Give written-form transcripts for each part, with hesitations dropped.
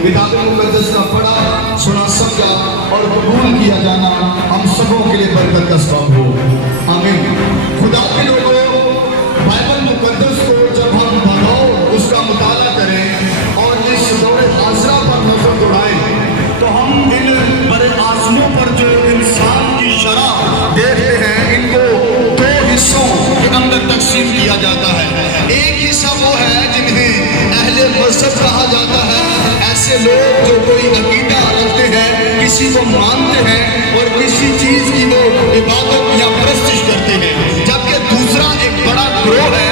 किताब मुकद्दस का पढ़ा, सुना, समझा और कबूल किया जाना हम सबों के लिए बरकत का सबब हो। आमीन। खुदा के लोगों, बाइबल मुकद्दस को जब हम बगौर उसका मुताला करें और इस दौरे हाज़रा पर नजर दौड़ाएं तो हम इन बड़े आज़मों पर जो इंसान की शरह देखते हैं, इनको दो हिस्सों के अंदर तकसीम किया जाता है। एक हिस्सा वो है जिन्हें अहले मज़हब कहा जाता है, ऐसे लोग जो कोई अकीदा रखते हैं, किसी को मानते हैं और किसी चीज की वो इबादत या परस्तिश करते हैं। जबकि दूसरा एक बड़ा ग्रोह है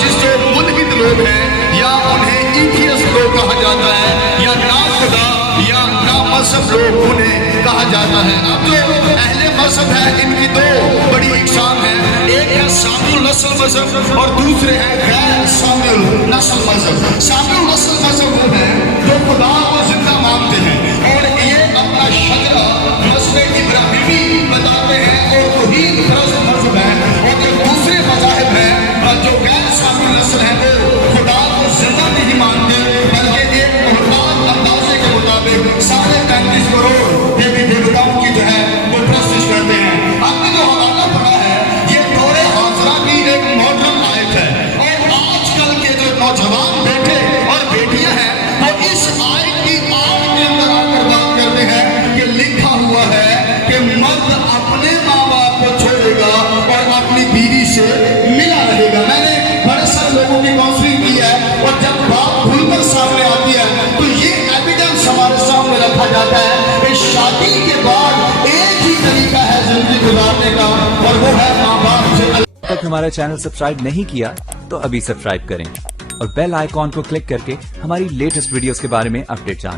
जिसको मुल्हिद लोग हैं या उन्हें एथियस्ट लोग कहा जाता है या ना खुदा या ना मजहब लोग उन्हें कहा जाता है। अब जो अहले मजहब है इनकी दो बड़ी इकसाम है, एक है शामिल नस्ल मजहब और दूसरे हैं गैर शामिल नस्ल मजहब। शामिल नस्ल मजहब वो है जो खुदा को जिंदा मानते हैं और ये अपना शजरा मजहब इब्राहिमी बताते हैं और तौहीद परस्त मजहब है। और जो दूसरे मज़ाहिब हैं जो गैर शामिल नस्ल है वो खुदा को जिंदा नहीं मानते बल्कि एक मोहताज अंदाजे के मुताबिक 35.5 करोड़ देवी देवताओं की जो है वो परस्तिश करते हैं। आपने जो हवाला पढ़ा है ये दौरे हाज़रा की एक मॉडर्न आयत है और आजकल के जो नौजवान बेटे और बेटियां हैं वो इस आयत की आड़ के अंदर आकर बात करते हैं कि लिखा हुआ है कि मर्द अपने माँ बाप को छोड़ेगा और अपनी बीवी से मिला रहेगा। मैंने बड़े सारे लोगों की काउंसलिंग की है और जब बात खुलकर सामने आती है तो ये एविडेंस हमारे सामने रखा जाता है कि शादी के बाद एक ही तरीका है जिंदगी गुजारने का और वो है माँ बाप से। तक हमारा चैनल सब्सक्राइब नहीं किया तो अभी सब्सक्राइब करें और बेल आइकॉन को क्लिक करके हमारी लेटेस्ट वीडियोस के बारे में अपडेट जानें।